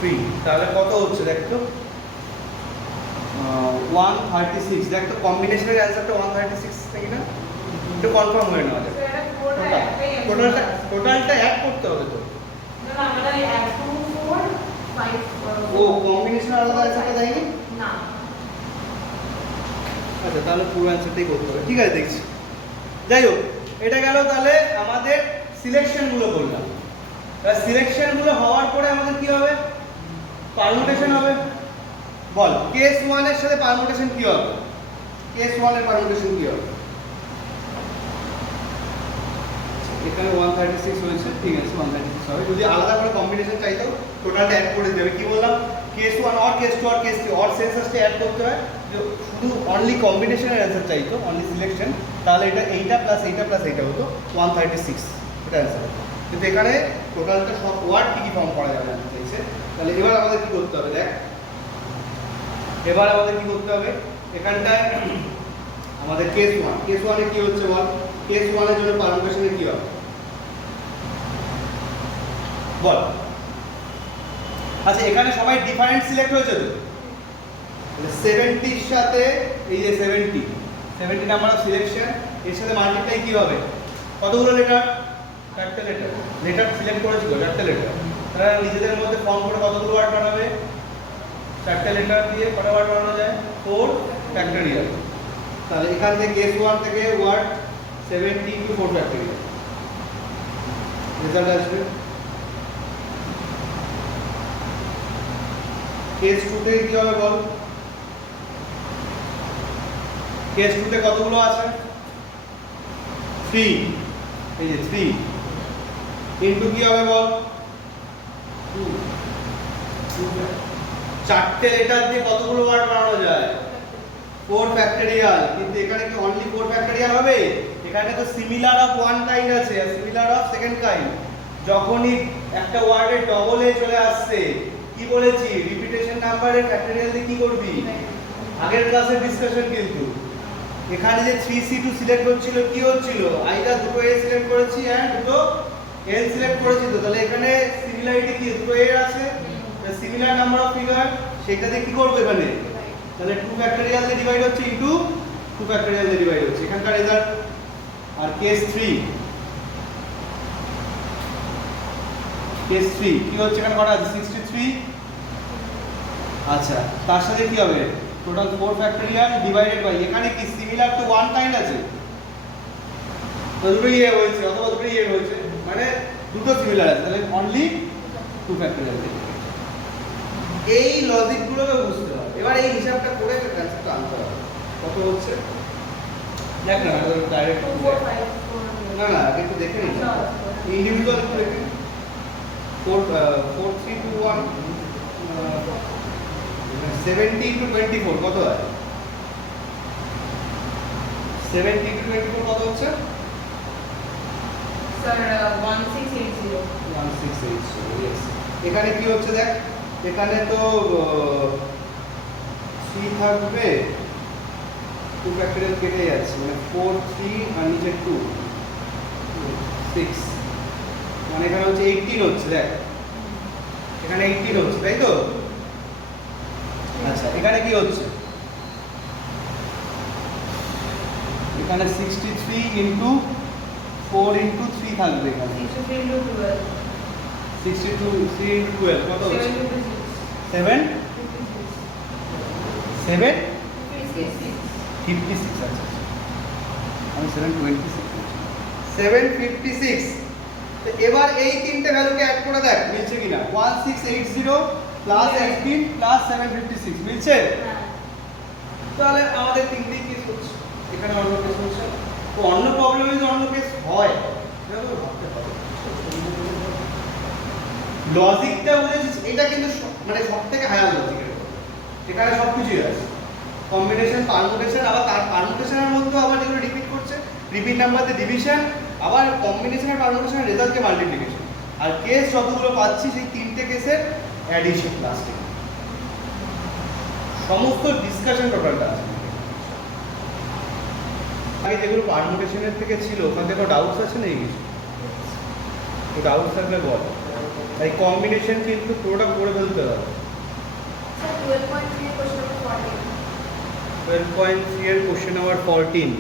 3, তাহলে কত হচ্ছে দেখ তো? 136, দেখ তো কম্বিনেশনের অ্যানসারটা 136 নাকি না? একটু কনফার্ম হয়ে নেওয়া যাবে। টোটালটা অ্যাড করতে হবে তো। ও কম্বিনেশন আলাদা অ্যানসারটা দেয়নি? আচ্ছা, তাহলে পুরো অ্যানসারটাই করতে হবে। ঠিক আছে, দেখছি। যাই হোক, এটা গেল তাহলে আমাদের সিলেকশনগুলো করলাম। তাহলে সিলেকশনগুলো হওয়ার পরে আমাদের কি হবে? পারমুটেশন হবে। বল, কেস 1 এর সাথে পারমুটেশন কি হবে? কেস 1 এর পারমুটেশন কি হবে? এখানে 136 হয়েছে, ঠিক আছে, 136 হবে। যদি আলাদা করে কম্বিনেশন চাইতো, টোটালটা অ্যাড করে দেবে। কি বললাম? কেস 1 আর কেস 2 আর কেস 3 অর সেন্সাসটা অ্যাড করতে হয়। শুধু অনলি কম্বিনেশনের অ্যান্সার চাইতো, অনলি সিলেকশন, তাহলে এটা এইটা প্লাস এইটা হতো 136, এটা অ্যান্সার। কিন্তু এখানে টোটালটা সব ওয়ার্ড কি ফর্ম করা যাবে জানতে চাইছে। তাহলে এবার আমাদের কি করতে হবে দেখ, এখানটায় আমাদের কেস 1 এ কি হচ্ছে বল? কেস 1 এর জন্য পারমুটেশনে কি হবে বল? আচ্ছা, এখানে সবাই ডিফারেন্ট সিলেক্ট হয়েছে তো, 70 এর সাথে এই যে 70 নাম্বার অফ সিলেকশন, এর সাথে মাল্টিপ্লাই কি হবে? কতগুলো লেটার? 4টে লেটার সিলেক্ট করেছিল, 4টে লেটার। তারা নিজেদের মধ্যে ফর্ম করে কতগুলো ওয়ার্ড বানাবে? 4টে লেটার দিয়ে কটা ওয়ার্ড বানানো যায়? 4 ফ্যাক্টরিয়াল। তাহলে এখান থেকে কেস 1 থেকে ওয়ার্ড 70 into 4 ফ্যাক্টরিয়াল, রেজাল্ট আসবে। কেস 2 থেকে কি হবে বল? কেস 2 তে কতগুলো আছে? 3, এই যে 3 ইনটু কি হবে বল? 4টে লেটার দিয়ে কতগুলো ওয়ার্ড বানানো যায়? 4 ফ্যাক্টরিয়াল। কিন্তু এখানে কি অনলি 4 ফ্যাক্টরিয়াল হবে? এখানে তো সিমিলার অফ ওয়ান কাইন্ড আছে are similar of second kind. যখনই একটা ওয়ার্ডে ডবল এ চলে আসছে, কি বলেছি? রিপিটেশন নাম্বারের ফ্যাক্টরিয়াল দিয়ে কি করবি? আগের ক্লাসের ডিসকাশন। কিন্তু এখানে যে 3C2 সিলেক্ট হচ্ছিল, কি হচ্ছিল? আইদার দুটো এ সিলেক্ট করেছি এন্ড দুটো এল সিলেক্ট করেছি, তো তাহলে এখানে সিমিলারিটি কি? দুটো এ আছে, সিমিলার নাম্বার অফ ফিগার, সেটা দিয়ে কি করব এখানে? তাহলে 2 ফ্যাক্টরিয়াল দিয়ে ডিভাইড হচ্ছে ইনটু 2 ফ্যাক্টরিয়াল দিয়ে ডিভাইড হচ্ছে, এখানকার রেজাল্ট। আর কেস 3 কেস 3 কি হচ্ছে এখানে কটা আছে 63। আচ্ছা তার সাথে কি হবে টোটাল 4 ফ্যাক্টোরিয়াল ডিভাইডেড বাই এখানে কি সিমিলার টু 1 কাইন্ড আছে তো দুটো ইয়ে হয়েছে অথবা দুটো ইয়ে হয়েছে মানে দুটো সিমিলার আছে তাহলে অনলি 2 ফ্যাক্টোরিয়াল। এই লজিকগুলোকে বুঝতে হবে। এবার এই হিসাবটা করে অ্যান্সারটা আনতে হবে কত হচ্ছে দেখ না ডাইরেক্ট 2 4 5 4 না না আগে একটু দেখে নিই ইন্ডিভিজুয়াল একটু দেখে 4 4 3 2 1 70 into 24 কত হয় 70 into 24 কত হচ্ছে স্যার 1680 1680 yes এখানে কি হচ্ছে দেখ এখানে তো 3 থাকবে 2 ফ্যাক্টোরিয়াল কেটে যাচ্ছে মানে 4 3 আর নিচে 2 6 মানে এখানে হচ্ছে 18 হচ্ছে দেখ এখানে 18 হচ্ছে তাই তো আচ্ছা এখানে কি হচ্ছে এখানে 63 into 4 into 3 থাকবে এখানে 63 into 12 62 3 into 12 কত হচ্ছে 7 7 7 56 56 আচ্ছা আমি 726 756 তো এবার এই তিনটে ভ্যালুকে অ্যাড করে দেখ মিলছে কিনা 1680 প্লাস 18 প্লাস 756 মিলছে হ্যাঁ তাহলে আমাদের তিনটেই কেস হচ্ছে এখানে অন্য কেস হচ্ছে তো অন্য প্রবলেমে যদি অন্য কেস হয় তাহলে ভাবতে হবে লজিকটা বুঝেছিস এটা কিন্তু মানে সবথেকে হায়ার লজিক এখানে সব কিছুই আছে কম্বিনেশন পারমুটেশন আবার তার পারমুটেশনের মধ্যে আবার যেগুলো রিপিট করছে রিপিট নাম্বার দিয়ে ডিভিশন আবার কম্বিনেশন আর পারমুটেশনের রেজাল্টকে মাল্টিপ্লিকেশন আর কেস যতগুলো পাচ্ছি সেই তিনটে কেসের অ্যাডিশন লাস্টে সমস্ত ডিসকাশন টোটালটা আছে আগে যেগুলো পারমুটেশনের থেকে ছিল ওখান থেকে ডাউটস আছে না কিছু তো ডাউটস থাকলে বল তাই কম্বিনেশন কিন্তু পুরোটা করে ফেলতে হবে স্যার 12.3 কোশ্চেন নাম্বার 12.3 এর কোশ্চেন নাম্বার 14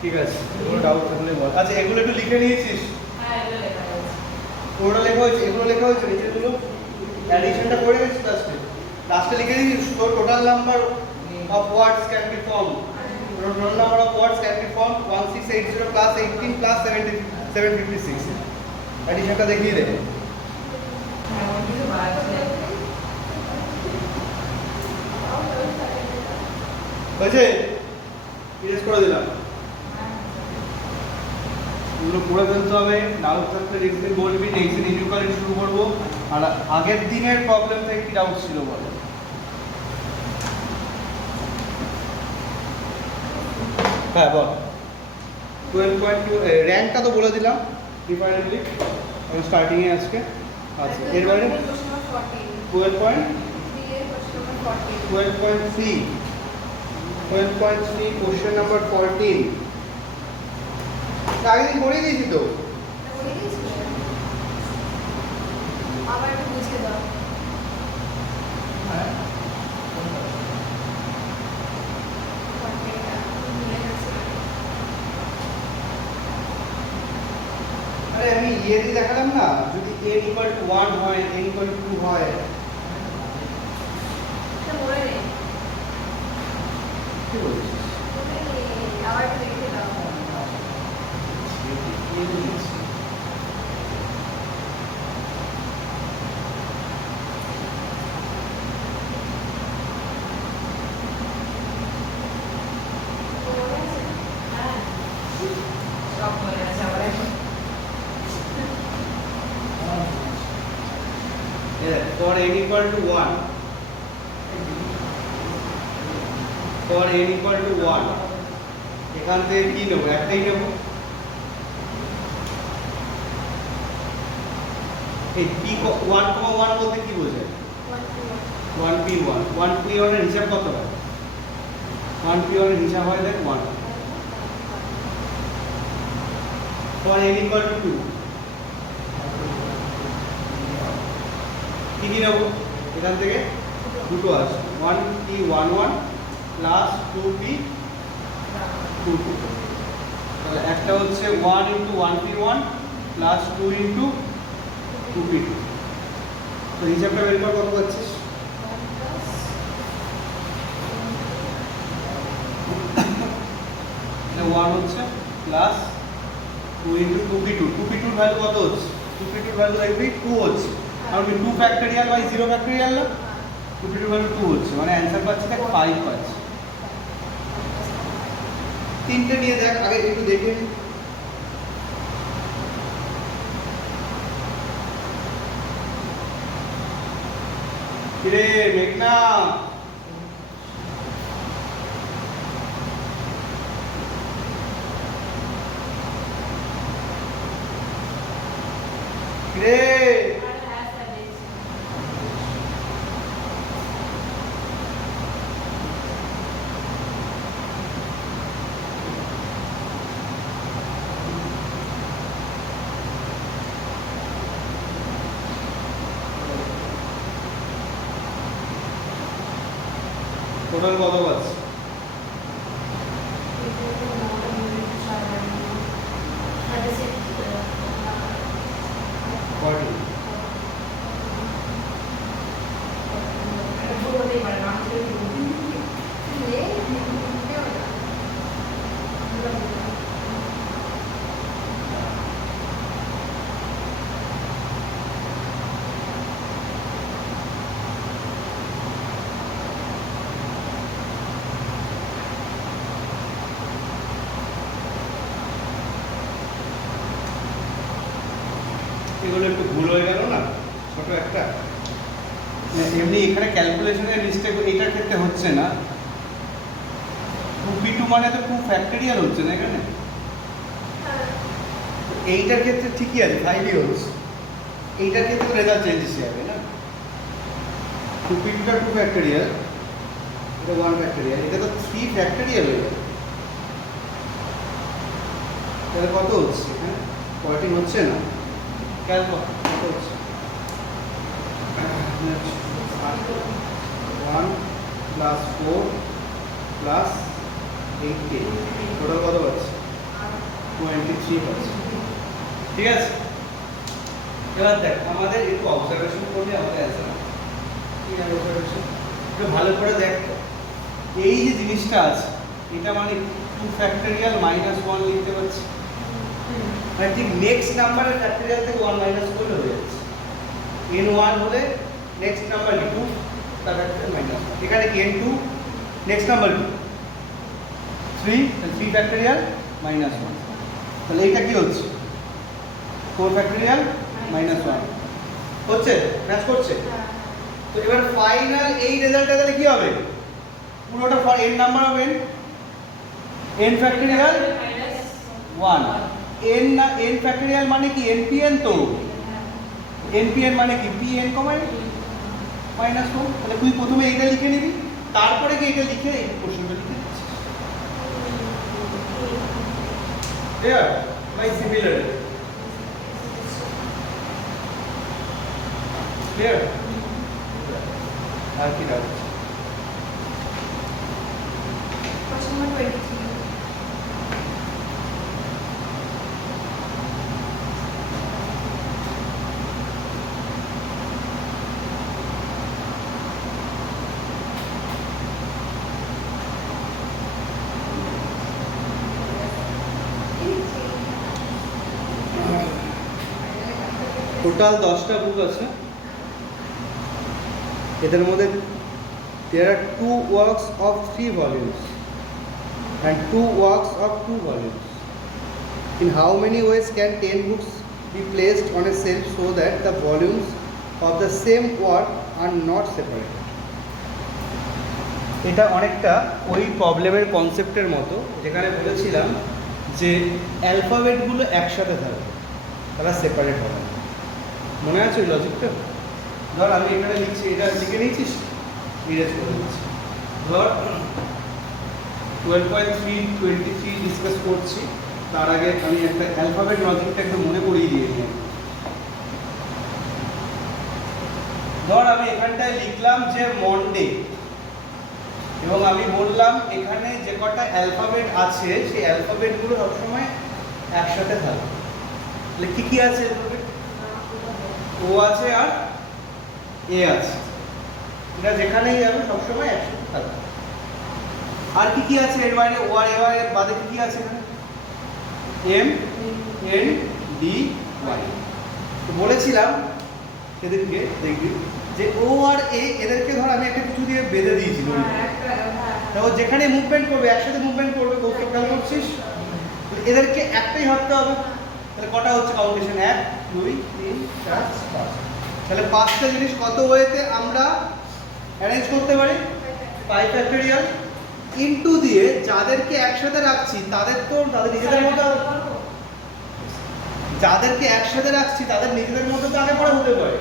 ঠিক আছে কোনো ডাউট থাকলে বল আচ্ছা এগুলো একটু লিখে নিয়েছিস হ্যাঁ এটা লেখা আছে পুরোটা লেখা হয়েছে এগুলো লেখা হয়েছে নিচেগুলো অ্যাডিশনটা করে গেছিস লাস্টে লিখে দিয়েছিস তোর total number of words can be form total number of words can be form 1680 plus 18 plus 756 অ্যাডিশনটা দেখিয়ে দে হ্যাঁ ওই কিছু বাড়ছে হয়েছে ইরেজ করে দিলাম এগুলো পড়ে ফেলতে হবে ডাউট থাকলে নেক্সট দিন বলবি নেক্সট দিন ইনকারেন্ট শুরু করবো আর আগের দিনের প্রবলেম থেকে কি ডাউট ছিল বলো হ্যাঁ বল 12.2 র্যাঙ্কটা তো বলে দিলাম ডিফারেন্টলি স্টার্টিংয়ে আজকে আচ্ছা এর বাইরে কোশ্চেন নাম্বার 12.3 14 3 এর কোশ্চেন নাম্বার 14 12.3 কোশ্চেন নাম্বার 14 আগের দিন পড়িয়ে দিয়েছি তো বলে দিয়েছি আবার একটু বুঝিয়ে দাও হ্যাঁ আরে আমি ইয়ে দিয়ে দেখালাম না যদি n equal to 1 হয় n equal to 2 হয় এটা মনে নেই কি বলছিস মনে নেই আবার একটু দেখে দাও মনে আছে হ্যাঁ সব মনে আছে আবার এখন for n equal to 1 for n equal to 1 এখান থেকে কি নেব একটাই নেব এই p 1,1 বলতে কি বোঝায় 1p1 1p1 এর হিসাব কত হয় 1p1 এর হিসাব হয় দেখ 1 for n equal to 2 কি কি নেব এখান থেকে দুটো আসে 1p11 প্লাস 2p22 তাহলে একটা হচ্ছে 1 into 1p1 plus 2 into 2p2 তো হিসাবটা বের কর, কত পাচ্ছিস? 1 হচ্ছে প্লাস 2 ইন্টু 2p2, 2p2 এর ভ্যালু কত হচ্ছে? 2p2 এর ভ্যালু দেখবি 2 হচ্ছে, আর 2 ফ্যাক্টরিয়াল বাই 0 ফ্যাক্টরিয়াল না, 2p2 এর ভ্যালু 2 হচ্ছে, মানে অ্যান্সার পাচ্ছি দেখ 5 পাচ্ছি। তিনটে নিয়ে দেখ, আগে একটু দেখে নি। কিরে মেঘনা, কিরে টোটাল কত পাচ্ছি? ফর্টি। এগুলো একটু ভুল হয়ে গেল না, ছোট একটা। এমনি এখানে ক্যালকুলেশনের মিস্টেক এইটার ক্ষেত্রে হচ্ছে না। 2p2 মানে তো 2 ফ্যাক্টরিয়াল হচ্ছে না এখানে, এইটার ক্ষেত্রে ঠিকই আছে, 5ই হচ্ছে। এইটার ক্ষেত্রে তো রেজাল্ট চেঞ্জ এসে যাবে না। 2p2টা 2 ফ্যাক্টরিয়াল, এটা 1 ফ্যাক্টরিয়াল, এটা তো 3 ফ্যাক্টরিয়াল হয়ে যাবে। তাহলে কত হচ্ছে এখানে? 14 হচ্ছে না, ক্যালকুলেট কত হচ্ছে? 1 প্লাস 4 প্লাস 18, টোটাল কত পাচ্ছি? 23 পাচ্ছি। ঠিক আছে, এবার দেখ আমাদের একটু অবজারভেশন করলে আমাদের অ্যান্সার হবে। ঠিক আছে, অবজারভেশন একটু ভালো করে দেখ। এই যে জিনিসটা আছে এটা মানে 2 ফ্যাক্টরিয়াল মাইনাস 1 লিখতে পারছি, মানে ঠিক নেক্সট নাম্বারের ফ্যাক্টরিয়াল থেকে 1 মাইনাস করলে হয়ে যাচ্ছে। n1 হলে নেক্সট নাম্বার কি 2, তার ফ্যাক্টরিয়াল মাইনাস 1। এখানে কি n2, নেক্সট নাম্বার কি 3, 3 ফ্যাক্টরিয়াল মাইনাস 1। তাহলে এইটা কি হচ্ছে? 4 ফ্যাক্টরিয়াল মাইনাস 1 হচ্ছে, ম্যাচ করছে। তো এবার ফাইনাল এই রেজাল্টটা তাহলে কি হবে? পুরোটা for n number of n factorial 1, n না, n ফ্যাক্টরিয়াল মানে কি npn, তো npn মানে কি pn মাইনাস 1। তাহলে তুই প্রথমে এইটা লিখে নিবি, তারপরে কি এটা লিখে এই কোশ্চেনটা লিখে দিচ্ছিস। Clear by similar? ক্লিয়ার? আর কি ডাউট? Question number 23. টোটাল 10টা বুক আছে, এদের মধ্যে there are 2 works of 3 volumes and 2 works of 2 volumes. In how many ways can 10 books be placed on a shelf so that the volumes of the same work are not separated? এটা অনেকটা ওই প্রবলেমের কনসেপ্টের মতো, যেখানে বলেছিলাম যে অ্যালফাবেটগুলো একসাথে থাকবে, তারা সেপারেট হবে না। মনে আছে ওই লজিকটা? ধর আমি এখানে লিখছি, এটা লিখে নিয়েছিস, ইরেজ করে দিচ্ছি। ধর 12.323 ডিসকাস করছি, তার আগে আমি একটা অ্যালফাবেট লজিকটা একটু মনে করিয়ে দিয়ে নিই। ধর আমি এখানটায় লিখলাম যে মন্ডে, এবং আমি বললাম এখানে যে কটা অ্যালফাবেট আছে সেই অ্যালফাবেটগুলো সবসময় একসাথে থাকে। তাহলে কী কী আছে? ও আছে আর এ আছে, এটা যেখানেই যাবে সবসময় একসাথে থাকবে। আর কি কি আছে এর বাইরে, ও আর এ আর বাদে কি কি আছে এখানে? M N D Y. তো বলেছিলাম এদেরকে দেখবি যে ও আর এ এদেরকে ধর আমি একটা কিছু দিয়ে বেঁধে দিয়েছি, ও যেখানে মুভমেন্ট করবে একসাথে মুভমেন্ট করবে, কৌশল খেয়াল করছিস? এদেরকে একটাই ভাবতে হবে। তাহলে কটা হচ্ছে কাউন্টেশন? 1 2 3 4 5। তাহলে 5টা জিনিস কত ওয়েতে আমরা অ্যারেঞ্জ করতে পারি? 5 ফ্যাক্টরিয়াল ইনটু দিয়ে যাদেরকে একসাথে রাখছি তাদের তো তাদের নিজেদের মতো, যাদেরকে একসাথে রাখছি তাদের নিজেদের মতো তো আগে পরে হতে পারে।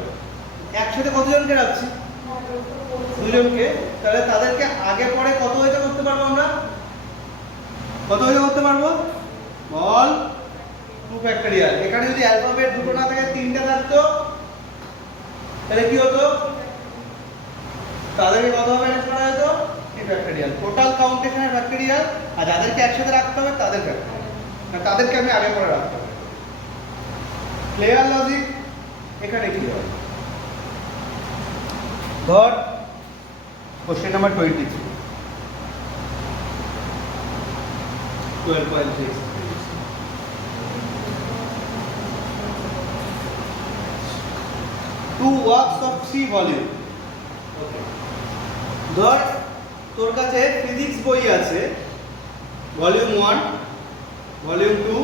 একসাথে কতজনকে রাখছি? 2 জনকে। তাহলে তাদেরকে আগে পরে কত ওয়েতে করতে পারবো আমরা? কত ওয়েতে করতে পারবো? বল 2 ফ্যাক্টরিয়াল। এখানে যদি অ্যালফাবেট দুটো না থাকে 3টে থাকতো তাহলে কি হতো? তাদেরকে কত হবে ম্যানেজ করা যেত? 3 ফ্যাক্টরিয়াল। টোটাল কাউন্টেশনের ফ্যাক্টরিয়াল, আর যাদেরকে একসাথে রাখতে হবে তাদের ফ্যাক্টরিয়াল, তাদেরকে আমি আগে পরে রাখতে হবে। Clear logic? এখানে কি হবে? ধর question number 23 12.6 2 works of 3 volume। ধর তোর কাছে ফিজিক্স বই আছে ভলিউম 1, ভলিউম 2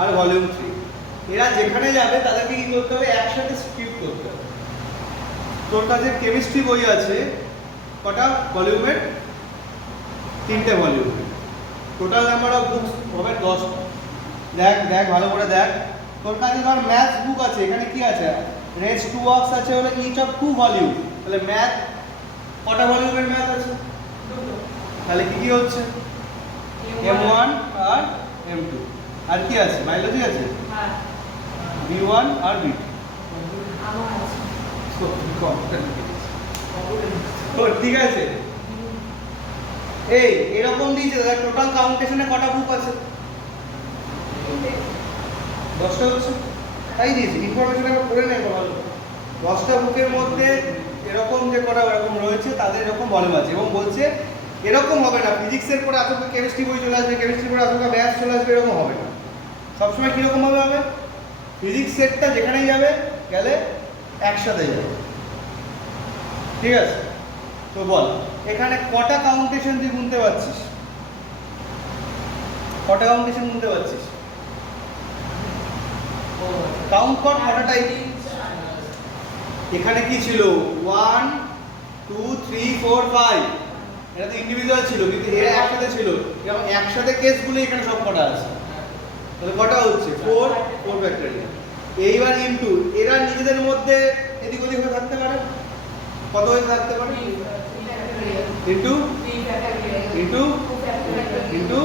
আর ভলিউম 3। এরা যেখানে যাবে তাদেরকে কি করতে হবে? একসাথে স্কিপ করতে হবে। তোর কাছে কেমিস্ট্রি বই আছে কটা ভলিউমের? 3টে ভলিউমের। টোটাল নাম্বার অফ বুকস হবে 10টা। দেখ দেখ ভালো করে দেখ। তোর কাছে ধর ম্যাথস বুক আছে, এখানে কি আছে? রেস্ট 2 ওয়ার্কস আছে হলো ইচ অফ 2 ভলিউম। তাহলে ম্যাথ কটা ভলিউমের ম্যাথ আছে? তাহলে কি কি হচ্ছে? M1 আর M2। আর কি আছে? বায়োলজি আছে, B1 আর B2। তো ঠিক আছে, এই এরকম দিয়েছে দাদা। টোটাল কাউন্টেশনে কটা বুক আছে? 10টা হচ্ছে, তাই দিয়েছি। ইনফরমেশন আমরা করে নেব ভালো। 10টা বুকের মধ্যে এরকম যে কটা এরকম রয়েছে তাদের এরকম ভলিউম আছে, এবং বলছে এরকম হবে না ফিজিক্সের পরে আসলে কেমিস্ট্রি বই চলে আসবে, কেমিস্ট্রি পরে আসলে ম্যাথস চলে আসবে, এরকম হবে না। সবসময় কীরকম ভাবে হবে? ফিজিক্স সেটটা যেখানেই যাবে গেলে একসাথে যাবে। ঠিক আছে? তো বল এখানে কটা কাউন্টেশন তুই গুনতে পারছিস? কটা কাউন্টেশন গুনতে পারছিস? কাউন্ট কর কটা টাইপ। এখানে কি ছিল? 1 2 3 4 5। এটা তো ইন্ডিভিজুয়াল ছিল, কিন্তু এরা একসাথে ছিল। এবং একসাথে কেসগুলো এখানে সব কটা আছে। তাহলে কটা হচ্ছে? 4 ফ্যাক্টরিয়াল। এইবার ইনটু এরা নিজেদের মধ্যে এদিক ওদিক হয়ে থাকতে পারে। কত হয়ে থাকতে পারে? Into into into